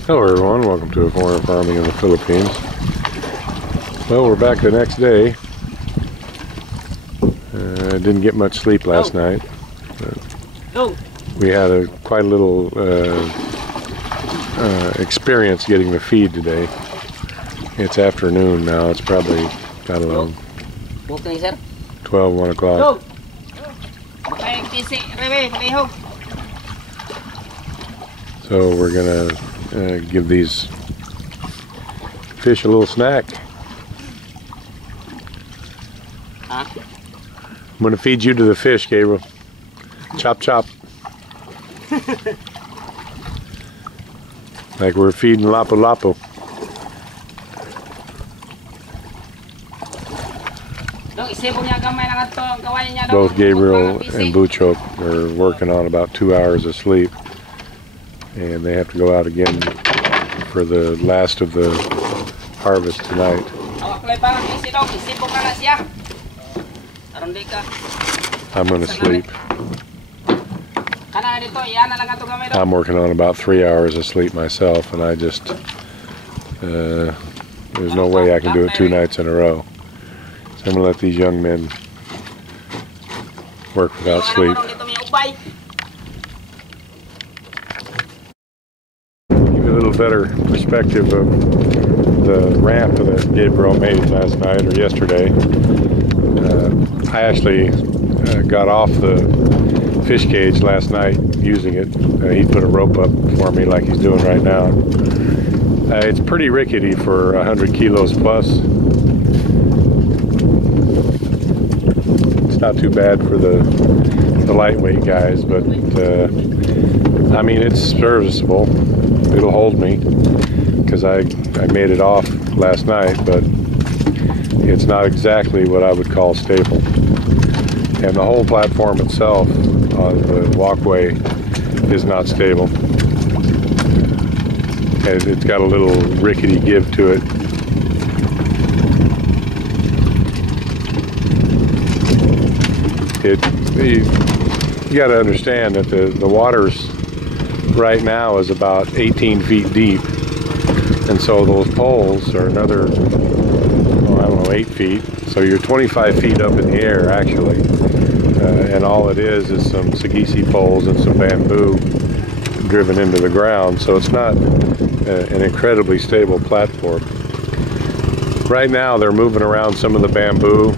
Hello everyone, welcome to Foreign Farming in the Philippines. Well, we're back the next day. Didn't get much sleep last night. We had quite a little experience getting the feed today. It's afternoon now, it's probably, I don't know, 12, 1 o'clock. So we're gonna give these fish a little snack. I'm gonna feed you to the fish, Gabriel. Chop chop. Like we're feeding Lapu Lapu. Both Gabriel and Buchok are working on about 2 hours of sleep. And they have to go out again for the last of the harvest tonight. I'm going to sleep. I'm working on about 3 hours of sleep myself, and I just, there's no way I can do it 2 nights in a row. So I'm going to let these young men work without sleep. Give you a little better perspective of the ramp that Gabriel made last night or yesterday. I actually got off the fish cage last night using it. He put a rope up for me like he's doing right now. It's pretty rickety for 100 kilos plus. It's not too bad for the lightweight guys, but I mean, it's serviceable. It'll hold me because I made it off last night, but it's not exactly what I would call stable. And the whole platform itself on the walkway is not stable. And it's got a little rickety give to it. You got to understand that the water's right now is about 18 feet deep. And so those poles are another, oh, I don't know, 8 feet. So you're 25 feet up in the air, actually. And all it is some sagisi poles and some bamboo driven into the ground. So it's not an incredibly stable platform. Right now they're moving around some of the bamboo.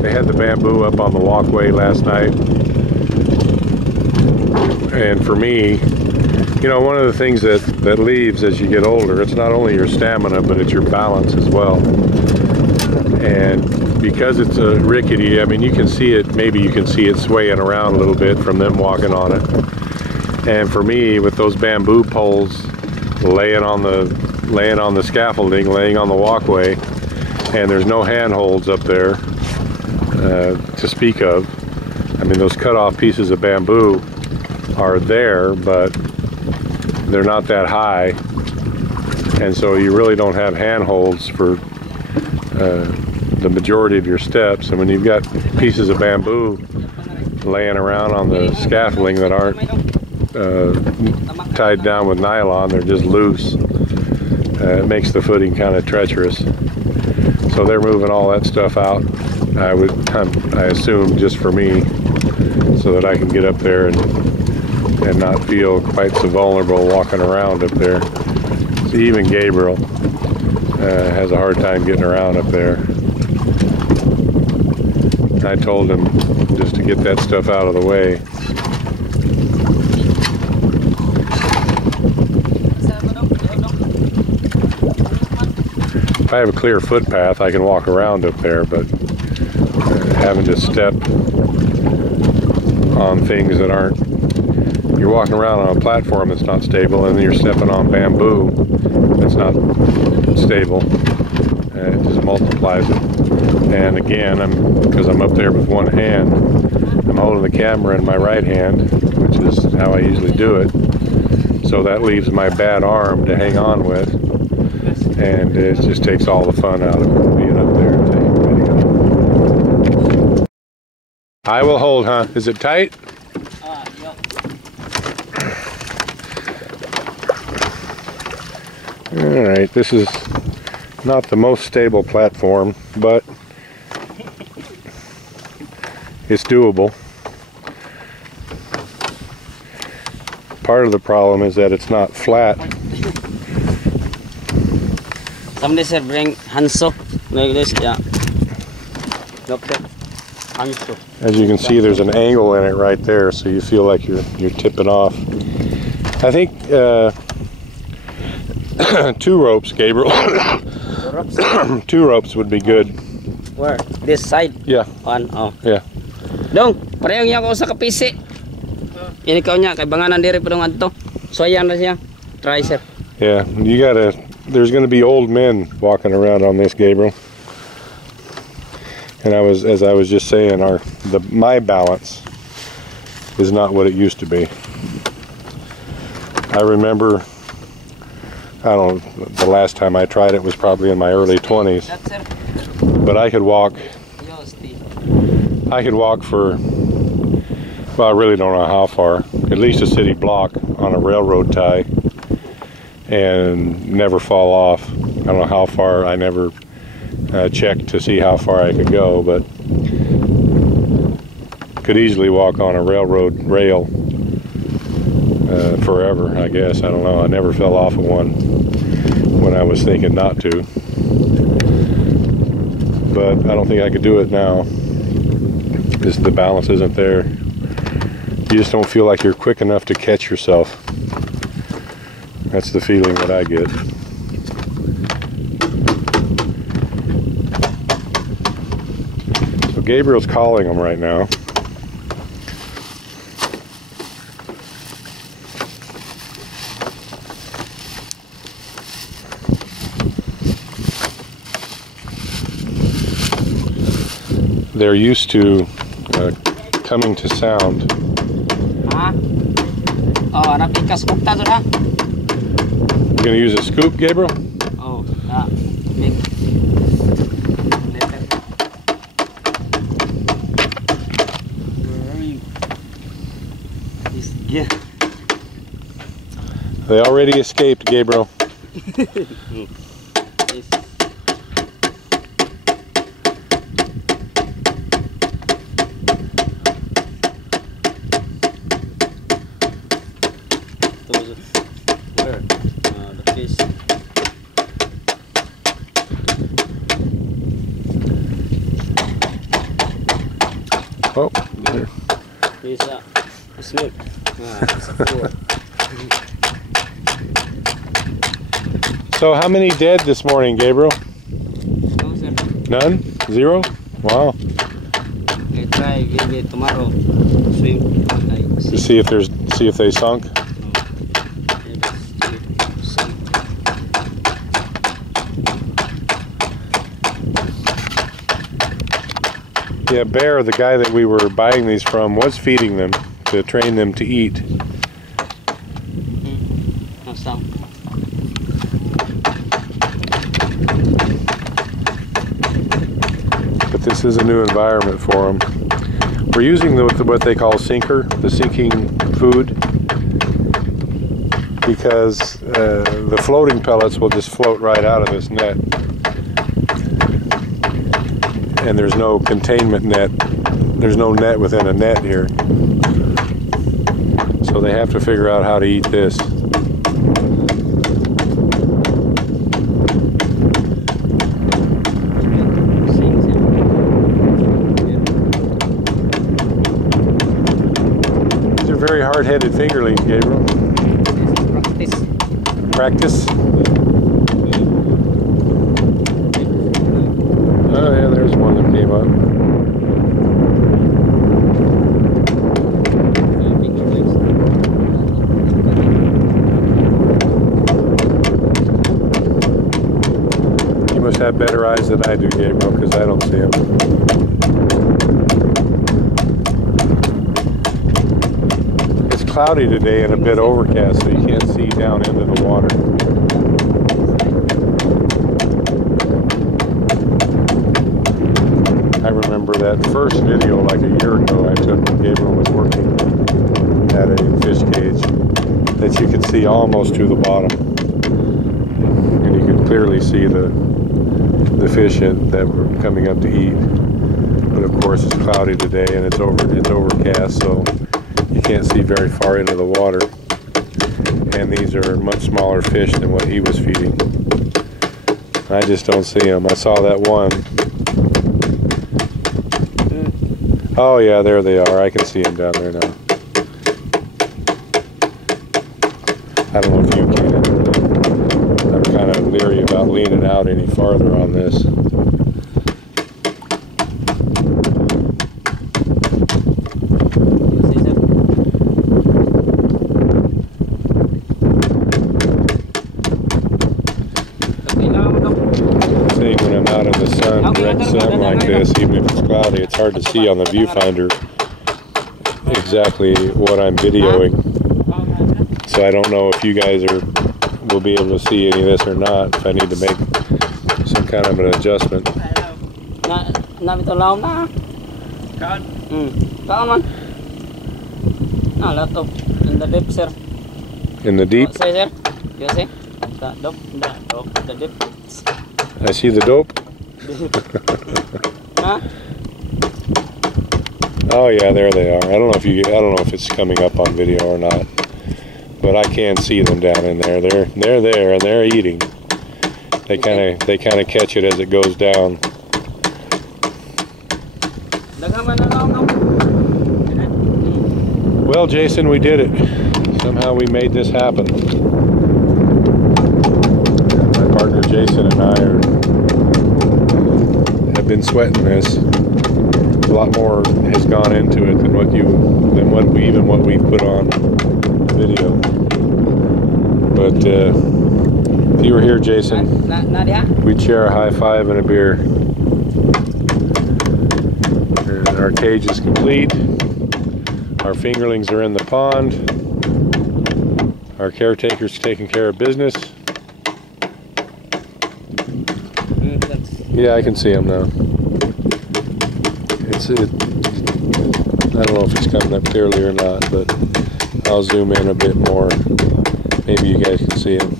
They had the bamboo up on the walkway last night. And for me, you know, one of the things that leaves as you get older, it's not only your stamina, but it's your balance as well. And because it's a rickety, I mean, you can see it, maybe you can see it swaying around a little bit from them walking on it. And for me, with those bamboo poles laying on the scaffolding, laying on the walkway, and there's no handholds up there to speak of. I mean, those cut off pieces of bamboo are there, but they're not that high, and so you really don't have handholds for the majority of your steps. And when you've got pieces of bamboo laying around on the scaffolding that aren't tied down with nylon, they're just loose, it makes the footing kind of treacherous. So they're moving all that stuff out, I assume just for me, so that I can get up there and not feel quite so vulnerable walking around up there. So even Gabriel has a hard time getting around up there. I told him just to get that stuff out of the way. If I have a clear footpath, I can walk around up there, but having to step on things that aren't, you're walking around on a platform that's not stable, and then you're stepping on bamboo that's not stable. It just multiplies it. And again, because I'm up there with one hand, I'm holding the camera in my right hand, which is how I usually do it. So that leaves my bad arm to hang on with, and it just takes all the fun out of it, being up there and taking video. I will hold, huh? Is it tight? Yep. Alright, this is not the most stable platform, but it's doable. Part of the problem is that it's not flat. Somebody said bring Hanso like this, yeah. Doctor, Hanso. As you can see, there's an angle in it right there, so you feel like you're tipping off. I think 2 ropes, Gabriel. 2 ropes would be good. Where? This side? Yeah. One, oh. Yeah. Dong, parehong niya ko sa kapisi. Ini kau nya kay banganan diri padung adto. So ayan na siya. Try sir. Yeah, there's gonna be old men walking around on this, Gabriel. And as I was just saying, my balance is not what it used to be. I remember, I don't know, the last time I tried it was probably in my early 20s. But I could walk for, well, I really don't know how far, at least a city block on a railroad tie and never fall off. I don't know how far, I never checked to see how far I could go, but could easily walk on a railroad rail forever, I guess. I don't know. I never fell off of one when I was thinking not to. But I don't think I could do it now. Just the balance isn't there. You just don't feel like you're quick enough to catch yourself. That's the feeling that I get. So Gabriel's calling them right now. They're used to coming to sound. Oh, napikas kukta to na. You're going to use a scoop, Gabriel? Oh, big letter. This gear. They already escaped, Gabriel. Oh, there. Here's a snake. It's a 4. So how many dead this morning, Gabriel? No, sir. None? 0? Wow. I try maybe tomorrow swim. To see if they sunk. Yeah, Bear, the guy that we were buying these from, was feeding them to train them to eat. But this is a new environment for them. We're using what they call sinker, the sinking food, because the floating pellets will just float right out of this net. And there's no containment net. There's no net within a net here. So they have to figure out how to eat this. These are very hard-headed fingerlings, Gabriel. Practice? Oh yeah, there's one that came up. You must have better eyes than I do, Gabriel, because I don't see them. It's cloudy today and a bit overcast, so you can't see down into the water. I remember that first video like a year ago I took when Gabriel was working at a fish cage that you could see almost to the bottom. and you could clearly see the fish that were coming up to eat. But of course it's cloudy today and it's overcast, so you can't see very far into the water. And these are much smaller fish than what he was feeding. I just don't see them. I saw that one. Oh yeah, there they are. I can see them down there now. I don't know if you can. I'm kind of leery about leaning out any farther on this. See, when I'm out in the sun, direct sun like this, even if it's cloudy, it's hard to see on the viewfinder exactly what I'm videoing. So I don't know if you guys will be able to see any of this or not, if I need to make some kind of an adjustment. In the deep, sir. In the deep? Say, sir. You see? The deep. I see the dope. Huh? Oh yeah, there they are. I don't know if it's coming up on video or not, but I can see them down in there. They're there and they're eating. They kind of catch it as it goes down. Well, Jason, we did it. Somehow we made this happen. My partner Jason and I have been sweating this. A lot more has gone into it than what we put on video. But if you were here, Jason, we'd share a high five and a beer. And our cage is complete. Our fingerlings are in the pond. Our caretaker's taking care of business. Yeah, I can see them now. I don't know if it's coming up clearly or not, but I'll zoom in a bit more. Maybe you guys can see them.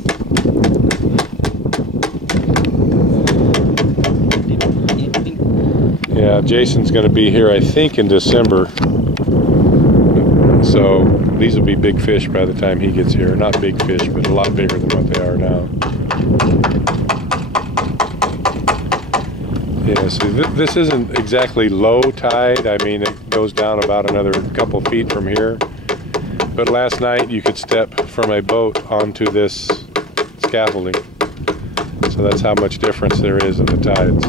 Yeah, Jason's going to be here, I think, in December. So these will be big fish by the time he gets here. Not big fish, but a lot bigger than what they are now. Yeah, so this isn't exactly low tide. I mean, it goes down about another couple feet from here. But last night you could step from a boat onto this scaffolding. So that's how much difference there is in the tides.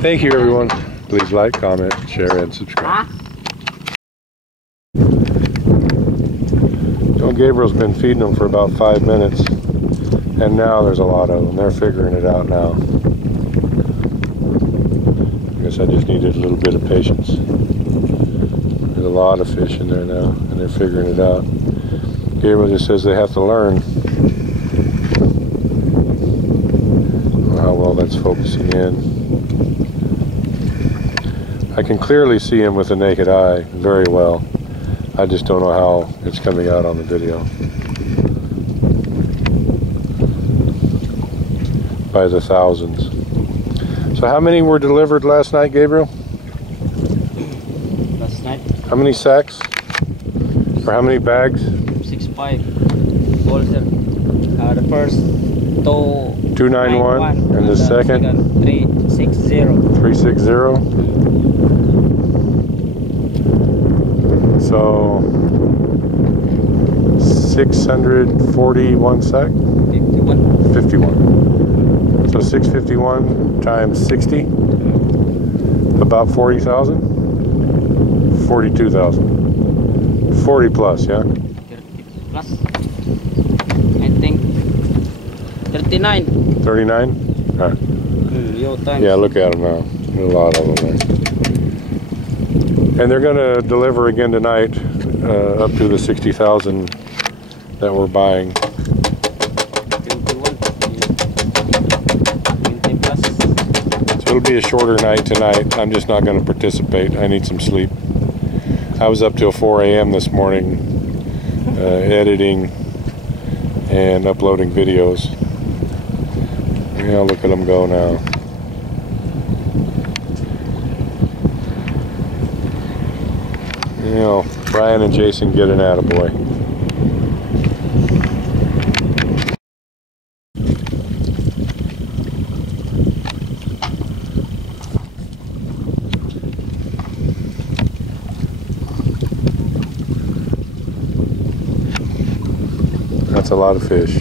Thank you, everyone. Please like, comment, share, and subscribe. John Gabriel's been feeding them for about 5 minutes, and now there's a lot of them. They're figuring it out now. I guess I just needed a little bit of patience. There's a lot of fish in there now, and they're figuring it out. Gabriel just says they have to learn. How well that's focusing in. I can clearly see him with the naked eye very well. I just don't know how it's coming out on the video. By the thousands. So how many were delivered last night, Gabriel? Last night? How many sacks? Or how many bags? 6.5. The first 291 and the second 360. 360. So 641 sack? 51. So 651 times 60, about 40,000? 42,000. 40 plus, yeah? 30 plus. I think 39. 39? All right. Yeah, look at them now. There's a lot of them there. And they're going to deliver again tonight up to the 60,000 that we're buying. 21. 20 plus. So it'll be a shorter night tonight. I'm just not going to participate. I need some sleep. I was up till 4 a.m. this morning editing and uploading videos. Yeah, look at them go now. You know, Brian and Jason get an attaboy. That's a lot of fish.